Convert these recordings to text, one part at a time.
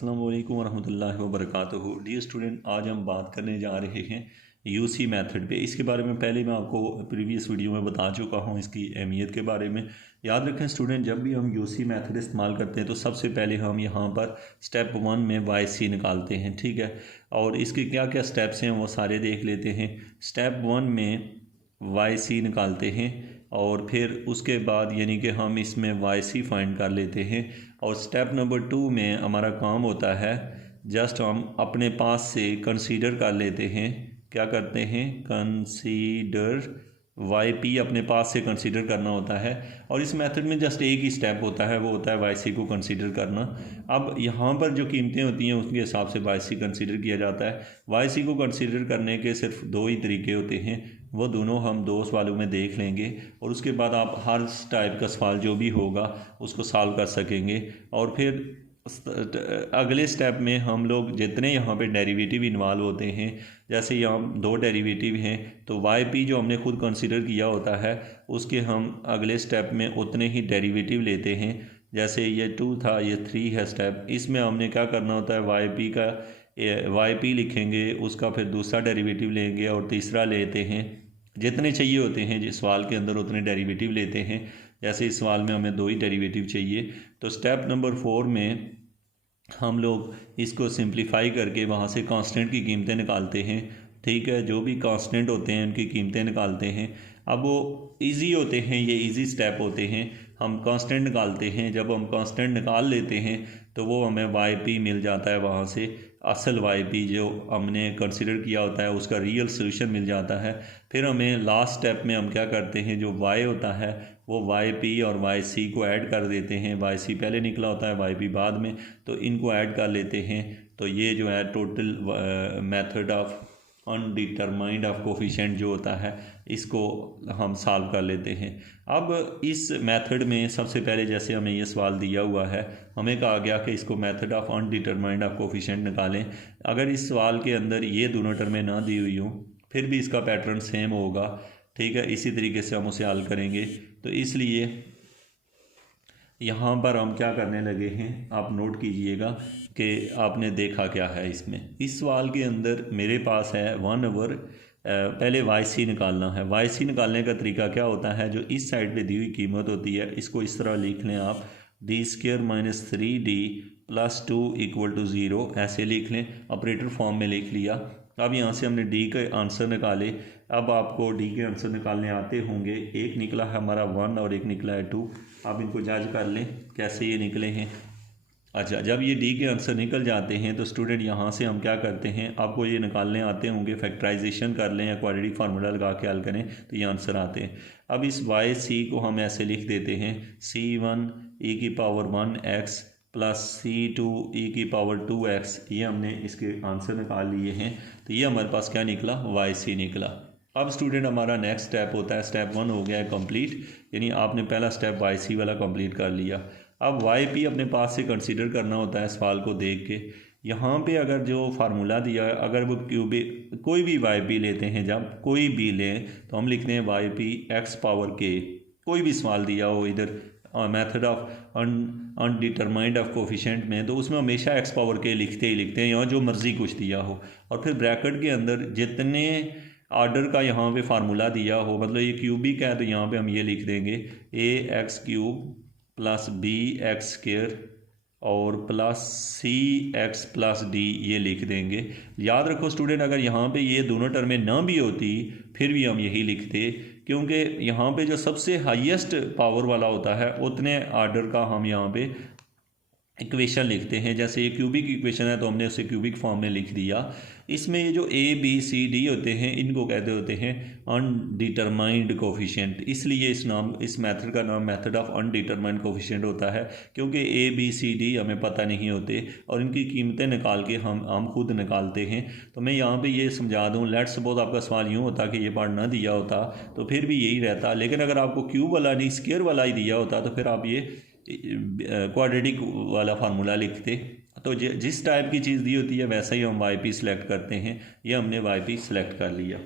अस्सलाम वालेकुम वरहमतुल्लाहि वबरकातुहू। डियर स्टूडेंट, आज हम बात करने जा रहे हैं यूसी मेथड पे। इसके बारे में पहले मैं आपको प्रीवियस वीडियो में बता चुका हूँ इसकी अहमियत के बारे में। याद रखें स्टूडेंट, जब भी हम यूसी मेथड इस्तेमाल करते हैं तो सबसे पहले हम यहाँ पर स्टेप 1 में वाई सी निकालते हैं, ठीक है। और इसके क्या क्या स्टेप्स हैं वो सारे देख लेते हैं। स्टेप 1 में वाई सी निकालते हैं और फिर उसके बाद यानी कि हम इसमें वाई सी फाइंड कर लेते हैं। और स्टेप नंबर 2 में हमारा काम होता है जस्ट हम अपने पास से कंसीडर कर लेते हैं। क्या करते हैं? कंसीडर वाई पी अपने पास से कंसीडर करना होता है। और इस मेथड में जस्ट एक ही स्टेप होता है, वो होता है वाई सी को कंसीडर करना। अब यहाँ पर जो कीमतें होती हैं उसके हिसाब से वाई सी कंसीडर किया जाता है। वाई सी को कंसीडर करने के सिर्फ दो ही तरीके होते हैं, वो दोनों हम दो सवालों में देख लेंगे और उसके बाद आप हर टाइप का सवाल जो भी होगा उसको सॉल्व कर सकेंगे। और फिर अगले स्टेप में हम लोग जितने यहाँ पे डेरिवेटिव इन्वॉल्व होते हैं, जैसे यहाँ दो डेरिवेटिव हैं तो वाई पी जो हमने खुद कंसीडर किया होता है उसके हम अगले स्टेप में उतने ही डेरिवेटिव लेते हैं। जैसे ये 2 था, ये 3 है स्टेप, इसमें हमने क्या करना होता है, वाई पी का वाई पी लिखेंगे, उसका फिर दूसरा डेरिवेटिव लेंगे और तीसरा लेते हैं। जितने चाहिए होते हैं जिस सवाल के अंदर उतने डेरिवेटिव लेते हैं। जैसे इस सवाल में हमें 2 ही डेरिवेटिव चाहिए तो स्टेप नंबर 4 में हम लोग इसको सिंप्लीफाई करके वहाँ से कांस्टेंट की कीमतें निकालते हैं, ठीक है। जो भी कांस्टेंट होते हैं उनकी कीमतें निकालते हैं। अब वो इजी होते हैं, ये इजी स्टेप होते हैं। हम कांस्टेंट निकालते हैं, जब हम कांस्टेंट निकाल लेते हैं तो वो हमें वाई पी मिल जाता है, वहाँ से असल वाई पी जो हमने कंसिडर किया होता है उसका रियल सोल्यूशन मिल जाता है। फिर हमें लास्ट स्टेप में हम क्या करते हैं, जो वाई होता है वो वाई पी और वाई सी को ऐड कर देते हैं। वाई सी पहले निकला होता है, वाई पी बाद में, तो इनको ऐड कर लेते हैं। तो ये जो है total method of undetermined of coefficient जो होता है इसको हम सॉल्व कर लेते हैं। अब इस मेथड में सबसे पहले जैसे हमें ये सवाल दिया हुआ है, हमें कहा गया कि इसको method of undetermined of coefficient निकालें। अगर इस सवाल के अंदर ये दोनों टर्में ना दी हुई हों फिर भी इसका पैटर्न सेम होगा, ठीक है। इसी तरीके से हम उसे हल करेंगे। तो इसलिए यहाँ पर हम क्या करने लगे हैं, आप नोट कीजिएगा कि आपने देखा क्या है इसमें। इस सवाल के अंदर मेरे पास है 1/, पहले वाई सी निकालना है। वाई सी निकालने का तरीका क्या होता है, जो इस साइड पे दी हुई कीमत होती है इसको इस तरह लिख लें आप, d² - 3d + 2 = 0, ऐसे लिख लें, ऑपरेटर फॉर्म में लिख लिया। अब यहाँ से हमने डी के आंसर निकाले। अब आपको डी के आंसर निकालने आते होंगे, एक निकला है हमारा 1 और एक निकला है 2। आप इनको जज कर लें कैसे ये निकले हैं। अच्छा, जब ये डी के आंसर निकल जाते हैं तो स्टूडेंट यहाँ से हम क्या करते हैं, आपको ये निकालने आते होंगे, फैक्टराइजेशन कर लें या क्वाड्रेटिक फार्मूला लगा के हल करें तो ये आंसर आते हैं। अब इस वाई सी को हम ऐसे लिख देते हैं, c1e⁻1x + c2e⁻2x। ये हमने इसके आंसर निकाल लिए हैं। तो ये हमारे पास क्या निकला, वाई सी निकला। अब स्टूडेंट हमारा नेक्स्ट स्टेप होता है, स्टेप 1 हो गया है कंप्लीट, यानी आपने पहला स्टेप वाई सी वाला कंप्लीट कर लिया। अब वाई पी अपने पास से कंसीडर करना होता है सवाल को देख के। यहाँ पे अगर जो फार्मूला दिया है, अगर वो क्यूबिक कोई भी वाई पी लेते हैं, जब कोई भी लें तो हम लिखते हैं वाई पी x⁻k। कोई भी सवाल दिया हो इधर method of undetermined of coefficient में, तो उसमें हमेशा x⁻k लिखते ही लिखते हैं, यहाँ जो मर्ज़ी कुछ दिया हो। और फिर ब्रैकेट के अंदर जितने आर्डर का यहाँ पे फार्मूला दिया हो, मतलब ये क्यूबिक है तो यहाँ पे हम ये लिख देंगे ax³ + bx² और +cx + d, ये लिख देंगे। याद रखो स्टूडेंट, अगर यहाँ पे ये दोनों टर्में ना भी होती फिर भी हम यही लिखते, क्योंकि यहाँ पे जो सबसे हाईएस्ट पावर वाला होता है उतने आर्डर का हम यहाँ पे इक्वेशन लिखते हैं। जैसे ये क्यूबिक इक्वेशन है तो हमने उसे क्यूबिक फॉर्म में लिख दिया। इसमें ये जो ए बी सी डी होते हैं इनको कहते होते हैं अनडिटरमाइंड कोफिशिएंट, इसलिए इस मेथड का नाम मेथड ऑफ अनडिटरमाइंड कोफिशिएंट होता है, क्योंकि ए बी सी डी हमें पता नहीं होते और इनकी कीमतें निकाल के हम खुद निकालते हैं। तो मैं यहाँ पे ये समझा दूँ, लेट्स सपोज आपका सवाल यूँ होता कि ये पार्ट ना दिया होता तो फिर भी यही रहता, लेकिन अगर आपको क्यूब वाला नहीं स्क्वायर वाला ही दिया होता तो फिर आप ये क्वाड्रेटिक वाला फार्मूला लिखते। तो जिस टाइप की चीज़ दी होती है वैसा ही हम वाई पी सिलेक्ट करते हैं। ये हमने वाई पी सिलेक्ट कर लिया।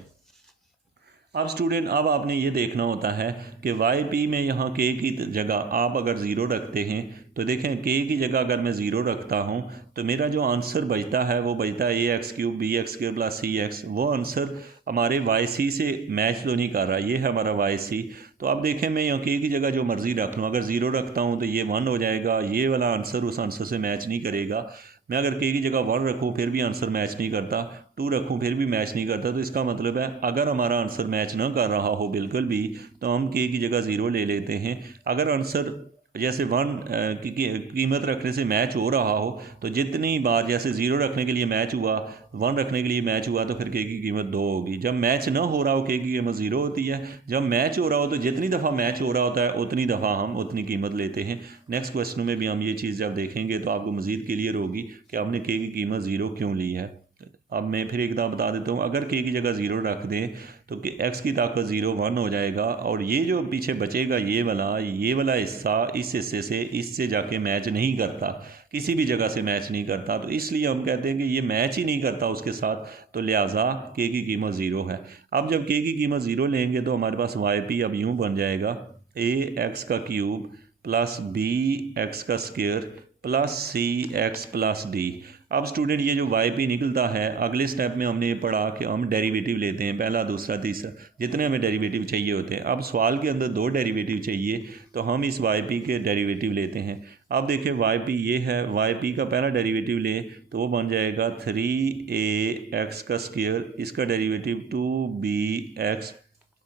अब स्टूडेंट अब आपने ये देखना होता है कि वाई पी में यहाँ के की जगह आप अगर ज़ीरो रखते हैं तो देखें के की जगह अगर मैं ज़ीरो रखता हूँ तो मेरा जो आंसर बचता है वो बचता है a x³ b(x² + c(x). वो आंसर हमारे वाई सी से मैच तो नहीं कर रहा, ये है हमारा वाई सी। तो अब देखें मैं यहाँ के की जगह जो मर्ज़ी रख लूँ, अगर ज़ीरो रखता हूँ तो ये 1 हो जाएगा, ये वाला आंसर उस आंसर से मैच नहीं करेगा। मैं अगर के की जगह 1 रखूँ फिर भी आंसर मैच नहीं करता, 2 रखूँ फिर भी मैच नहीं करता। तो इसका मतलब है अगर हमारा आंसर मैच ना कर रहा हो बिल्कुल भी तो हम के की जगह ज़ीरो ले लेते हैं। अगर आंसर जैसे 1 की कीमत रखने से मैच हो रहा हो तो जितनी बार जैसे 0 रखने के लिए मैच हुआ, 1 रखने के लिए मैच हुआ, तो फिर के की कीमत 2 होगी। जब मैच ना हो रहा हो के की कीमत 0 होती है, जब मैच हो रहा हो तो जितनी दफ़ा मैच हो रहा होता है उतनी दफ़ा हम उतनी कीमत लेते हैं। नेक्स्ट क्वेश्चन में भी हम ये चीज़ जब देखेंगे तो आपको मज़ीद क्लियर होगी कि हमने के की कीमत 0 क्यों ली है। अब मैं फिर एक दफ़ा बता देता हूँ, अगर के की जगह 0 रख दें तो कि एक्स की ताकत 0 1 हो जाएगा और ये जो पीछे बचेगा ये वाला हिस्सा इस हिस्से से इससे जाके मैच नहीं करता, किसी भी जगह से मैच नहीं करता। तो इसलिए हम कहते हैं कि ये मैच ही नहीं करता उसके साथ, तो लिहाजा के की कीमत 0 है। अब जब के की कीमत 0 लेंगे तो हमारे पास वाई पी अब यूँ बन जाएगा a(x³ + b(x² + c(x + d)। अब स्टूडेंट ये जो वाई पी निकलता है, अगले स्टेप में हमने ये पढ़ा कि हम डेरिवेटिव लेते हैं, पहला दूसरा तीसरा जितने हमें डेरिवेटिव चाहिए होते हैं। अब सवाल के अंदर 2 डेरिवेटिव चाहिए तो हम इस वाई पी के डेरिवेटिव लेते हैं। अब देखें वाई पी ये है, वाई पी का पहला डेरिवेटिव लें तो वो बन जाएगा 3a(x²), इसका डेरिवेटिव 2b(x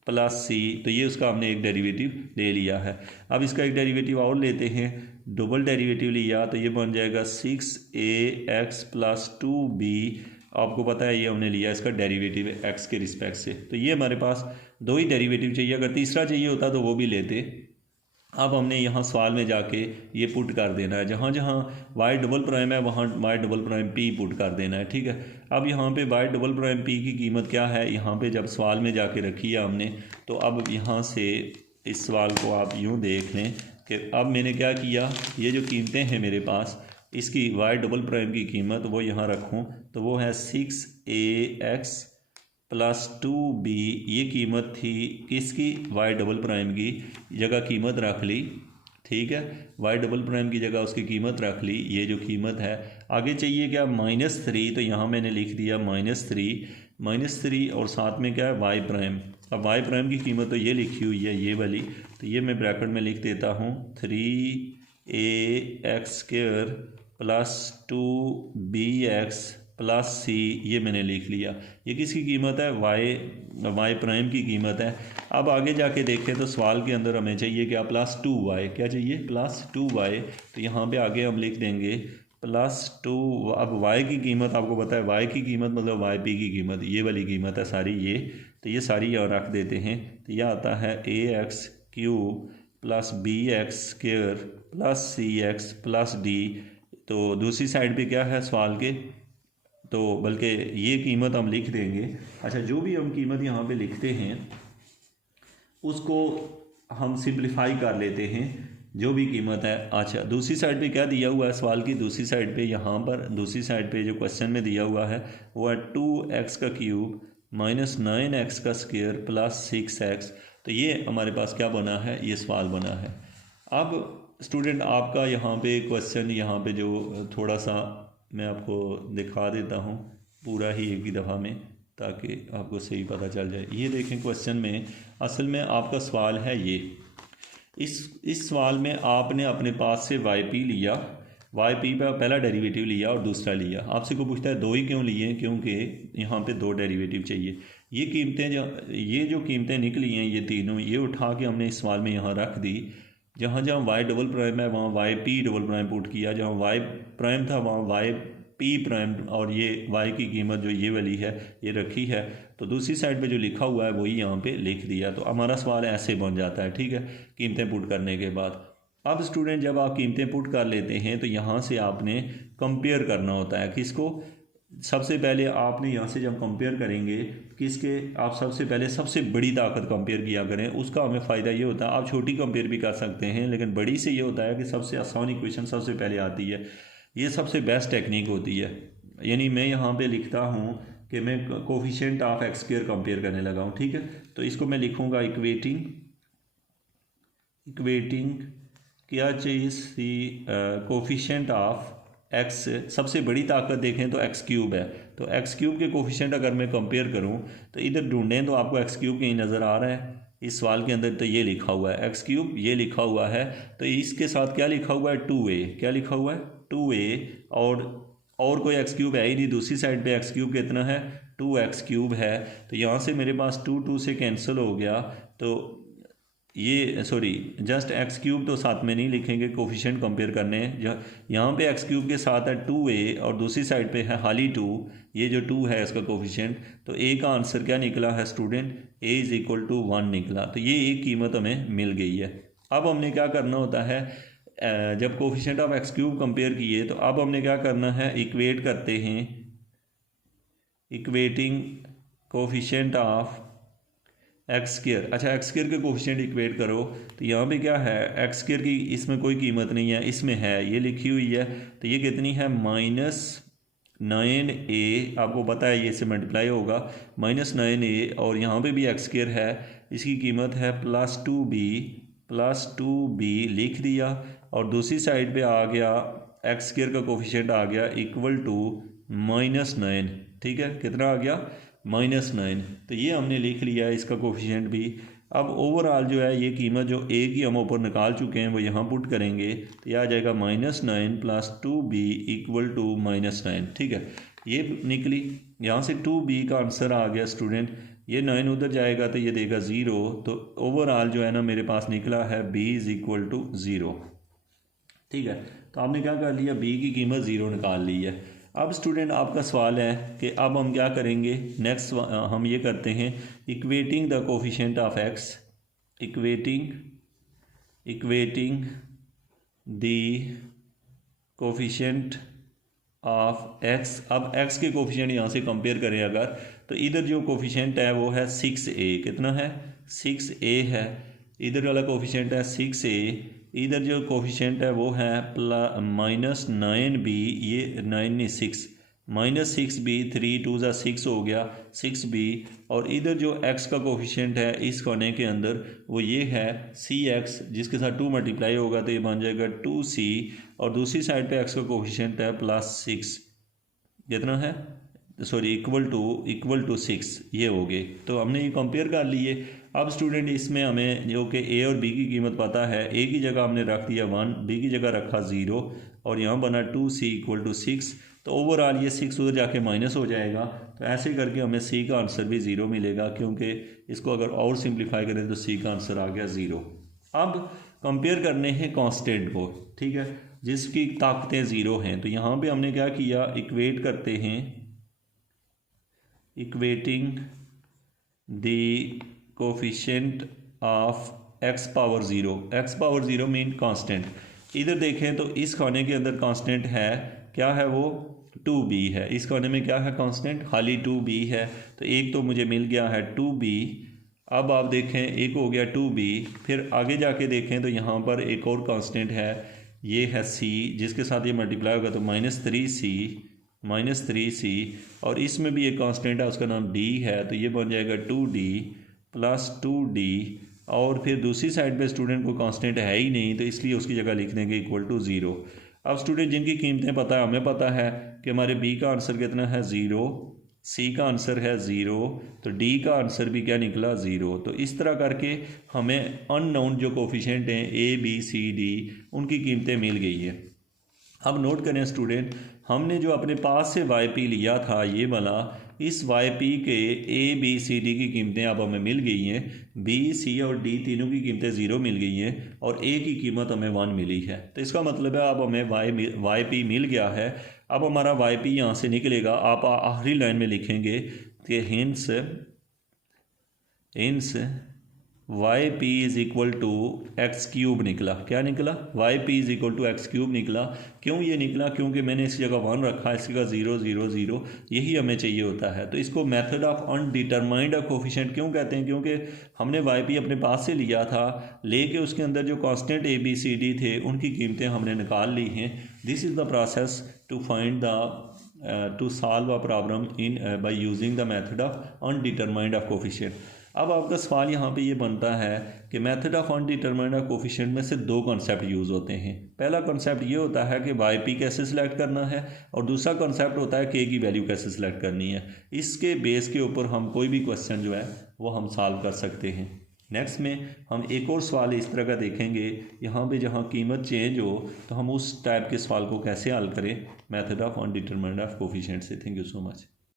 + c), तो ये उसका हमने एक डेरिवेटिव ले लिया है। अब इसका एक डेरिवेटिव और लेते हैं, डबल डेरिवेटिव लिया तो ये बन जाएगा 6a(x + 2b)। आपको पता है ये हमने लिया इसका डेरिवेटिव x के रिस्पेक्ट से। तो ये हमारे पास 2 ही डेरिवेटिव चाहिए, अगर तीसरा चाहिए होता तो वो भी लेते। अब हमने यहाँ सवाल में जाके ये पुट कर देना है, जहाँ जहाँ y" है वहाँ y"p पुट कर देना है, ठीक है। अब यहाँ पे y"p की कीमत क्या है, यहाँ पे जब सवाल में जाके रखी है हमने, तो अब यहाँ से इस सवाल को आप यूँ देख लें कि अब मैंने क्या किया, ये जो कीमतें हैं मेरे पास, इसकी y" की कीमत वो यहाँ रखूँ तो वो है 6ax + 2b। ये कीमत थी किसकी, y" की जगह कीमत रख ली, ठीक है। y" की जगह उसकी कीमत रख ली, ये जो कीमत है। आगे चाहिए क्या, -3, तो यहाँ मैंने लिख दिया -3 और साथ में क्या है y'। अब y' की कीमत तो ये लिखी हुई है ये वाली, तो ये मैं ब्रैकेट में लिख देता हूँ 3ax² + 2bx + c, ये मैंने लिख लिया। ये किसकी कीमत है, y' की कीमत है। अब आगे जाके देखें तो सवाल के अंदर हमें चाहिए क्या, +2y, क्या चाहिए +2y, तो यहाँ पे आगे हम लिख देंगे +2। अब y की कीमत आपको पता है, y की कीमत मतलब yp की कीमत, ये वाली कीमत है सारी ये, तो ये सारी यहाँ रख देते हैं। तो यह आता है a(x³ + b(x² + c(x + d)। तो दूसरी साइड पे क्या है सवाल के, तो बल्कि ये कीमत हम लिख देंगे। अच्छा, जो भी हम कीमत यहाँ पे लिखते हैं उसको हम सिंप्लीफाई कर लेते हैं, जो भी कीमत है। अच्छा, दूसरी साइड पे क्या दिया हुआ है सवाल की दूसरी साइड पे, यहाँ पर दूसरी साइड पे जो क्वेश्चन में दिया हुआ है वो है 2x³ - 9x² + 6x। तो ये हमारे पास क्या बना है, ये सवाल बना है। अब स्टूडेंट आपका यहाँ पे क्वेश्चन, यहाँ पे जो थोड़ा सा मैं आपको दिखा देता हूँ पूरा ही एक ही दफ़ा में, ताकि आपको सही पता चल जाए। ये देखें क्वेश्चन में असल में आपका सवाल है ये, इस सवाल में आपने अपने पास से yp लिया, yp का पहला डेरिवेटिव लिया और दूसरा लिया। आपसे को पूछता है 2 ही क्यों लिए, क्योंकि यहाँ पे 2 डेरिवेटिव चाहिए। ये जो कीमतें निकली हैं ये तीनों, ये उठा के हमने इस सवाल में यहाँ रख दी। जहाँ जहाँ y" है वहाँ yp" पुट किया, जहाँ y' था वहाँ yp', और ये y की कीमत जो ये वाली है ये रखी है, तो दूसरी साइड पे जो लिखा हुआ है वही यहाँ पे लिख दिया। तो हमारा सवाल ऐसे बन जाता है, ठीक है, कीमतें पुट करने के बाद। अब स्टूडेंट जब आप कीमतें पुट कर लेते हैं तो यहाँ से आपने कंपेयर करना होता है, किसको, सबसे पहले आपने यहाँ से जब कंपेयर करेंगे किसके, आप सबसे पहले सबसे बड़ी ताकत कंपेयर किया करें, उसका हमें फ़ायदा ये होता है। आप छोटी कंपेयर भी कर सकते हैं, लेकिन बड़ी से ये होता है कि सबसे आसान इक्वेशन सबसे पहले आती है, ये सबसे बेस्ट टेक्निक होती है। यानी मैं यहाँ पे लिखता हूँ कि मैं coefficient of x square compare करने लगा हूँ, ठीक है। तो इसको मैं लिखूँगा इक्वेटिंग क्या चीज़ थी, कोफिशिएंट ऑफ एक्स। सबसे बड़ी ताकत देखें तो एक्स क्यूब है, तो एक्स क्यूब के कोफिशिएंट अगर मैं कंपेयर करूं तो इधर ढूंढें तो आपको एक्स क्यूब कहीं नज़र आ रहा है इस सवाल के अंदर, तो ये लिखा हुआ है एक्स क्यूब, ये लिखा हुआ है। तो इसके साथ क्या लिखा हुआ है 2a, क्या लिखा हुआ है 2a, और कोई एक्स क्यूब है ही नहीं। दूसरी साइड पे एक्स क्यूब कितना है 2x क्यूब है, तो यहाँ से मेरे पास 2 से कैंसिल हो गया। तो ये सॉरी जस्ट एक्स क्यूब तो साथ में नहीं लिखेंगे, कोफिशिएंट कंपेयर करने हैं। यहाँ पे एक्स क्यूब के साथ है 2a और दूसरी साइड पे है खाली 2, ये जो 2 है इसका कोफिशिएंट। तो a का आंसर क्या निकला है student, a is equal to 1 निकला। तो ये एक कीमत हमें मिल गई है। अब हमने क्या करना होता है, जब coefficient of x cube compare किए तो अब हमने क्या करना है, इक्वेट करते हैं, equating coefficient of x square. अच्छा एक्स स्क्वायर के कोफिशिएंट इक्वेट करो तो यहाँ पे क्या है, एक्स स्क्वायर की इसमें कोई कीमत नहीं है, इसमें है, ये लिखी हुई है। तो ये कितनी है -9a, आपको पता है ये से मल्टीप्लाई होगा -9a, और यहाँ पे भी एक्स स्क्वायर है, इसकी कीमत है +2b लिख दिया। और दूसरी साइड पे आ गया एक्स स्क्वायर का कोफिशिएंट आ गया इक्वल टू -9, ठीक है, कितना आ गया -9। तो ये हमने लिख लिया है इसका कोफिशिएंट भी। अब ओवरऑल जो है ये कीमत जो a की हम ऊपर निकाल चुके हैं वो यहाँ पुट करेंगे, तो ये आ जाएगा -9 + 2b इक्वल टू -9, ठीक है। ये निकली, यहाँ से 2b का आंसर आ गया स्टूडेंट, ये 9 उधर जाएगा तो ये देगा 0। तो ओवरऑल जो है ना मेरे पास निकला है b इज़ इक्वल टू 0, ठीक है। तो आपने क्या कर लिया, b की कीमत 0 निकाल ली है। अब स्टूडेंट आपका सवाल है कि अब हम क्या करेंगे, नेक्स्ट हम ये करते हैं equating the coefficient of x, equating the coefficient of x. अब एक्स के कोफिशिएंट यहाँ से कंपेयर करें अगर, तो इधर जो कोफिशिएंट है वो है 6a, कितना है 6a है, इधर वाला कोफिशिएंट है 6a, इधर जो कोफिशिएंट है वो है -9b, ये 9 नहीं 6, -6b, 3 2 ज़ा 6 हो गया 6b, और इधर जो x का कोफिशिएंट है इस कोने के अंदर वो ये है cx, जिसके साथ 2 मल्टीप्लाई होगा तो ये बन जाएगा 2c, और दूसरी साइड पे x का कोफिशिएंट है +6, कितना है सॉरी इक्वल टू 6, ये हो गए। तो हमने ये कंपेयर कर लिए। अब स्टूडेंट इसमें हमें जो कि a और b की कीमत पता है, a की जगह हमने रख दिया 1, b की जगह रखा 0, और यहाँ बना 2c इक्वल टू 6। तो ओवरऑल ये 6 उधर जाके माइनस हो जाएगा, तो ऐसे करके हमें c का आंसर भी 0 मिलेगा, क्योंकि इसको अगर और सिंप्लीफाई करें तो c का आंसर आ गया 0। अब कंपेयर करने हैं कांस्टेंट को, ठीक है, जिसकी ताकतें 0 हैं। तो यहाँ पे हमने क्या किया, इक्वेट करते हैं, equating the coefficient of x power 0, x power 0 mean constant. इधर देखें तो इस खाने के अंदर कांस्टेंट है, क्या है वो 2b है, इस खाने में क्या है कांस्टेंट, खाली 2b है। तो एक तो मुझे मिल गया है 2b। अब आप देखें एक हो गया 2b, फिर आगे जाके देखें तो यहाँ पर एक और कांस्टेंट है, ये है c, जिसके साथ ये मल्टीप्लाई होगा तो -3c, और इसमें भी एक कांस्टेंट है उसका नाम d है, तो ये बन जाएगा 2d + 2d, और फिर दूसरी साइड पे स्टूडेंट को कांस्टेंट है ही नहीं, तो इसलिए उसकी जगह लिख देंगे इक्वल टू 0। अब स्टूडेंट जिनकी कीमतें पता है, हमें पता है कि हमारे b का आंसर कितना है 0, c का आंसर है 0, तो d का आंसर भी क्या निकला 0। तो इस तरह करके हमें अननोन जो कोफिशिएंट हैं a b c d उनकी कीमतें मिल गई है। अब नोट करें स्टूडेंट, हमने जो अपने पास से YP लिया था ये वाला, इस YP के A B C D की कीमतें अब हमें मिल गई हैं, B C और D तीनों की कीमतें 0 मिल गई हैं, और A की कीमत हमें 1 मिली है। तो इसका मतलब है अब हमें YP मिल गया है। अब हमारा YP यहाँ से निकलेगा, आप आखिरी लाइन में लिखेंगे कि hence YP is equal to x cube निकला। क्या निकला, YP is equal to x cube निकला। क्यों ये निकला, क्योंकि मैंने इस जगह 1 रखा, इसकी जगह 0 0 0, यही हमें चाहिए होता है। तो इसको मेथड ऑफ अनडिटरमाइंड कोफिशिएंट क्यों कहते हैं, क्योंकि हमने YP अपने पास से लिया था, लेके उसके अंदर जो constant A B C D थे उनकी कीमतें हमने निकाल ली हैं। This is the process to find the to solve a problem in by using the method of undetermined of coefficient. अब आपका सवाल यहाँ पे ये बनता है कि method of undetermined of coefficient में से दो कॉन्सेप्ट यूज़ होते हैं। पहला कॉन्सेप्ट ये होता है कि वाई पी कैसे सिलेक्ट करना है, और दूसरा कॉन्सेप्ट होता है के की वैल्यू कैसे सिलेक्ट करनी है। इसके बेस के ऊपर हम कोई भी क्वेश्चन जो है वो हम सॉल्व कर सकते हैं। नेक्स्ट में हम एक और सवाल इस तरह का देखेंगे, यहाँ पे जहाँ कीमत चेंज हो तो हम उस टाइप के सवाल को कैसे हल करें method of undetermined of coefficient से। Thank you so much.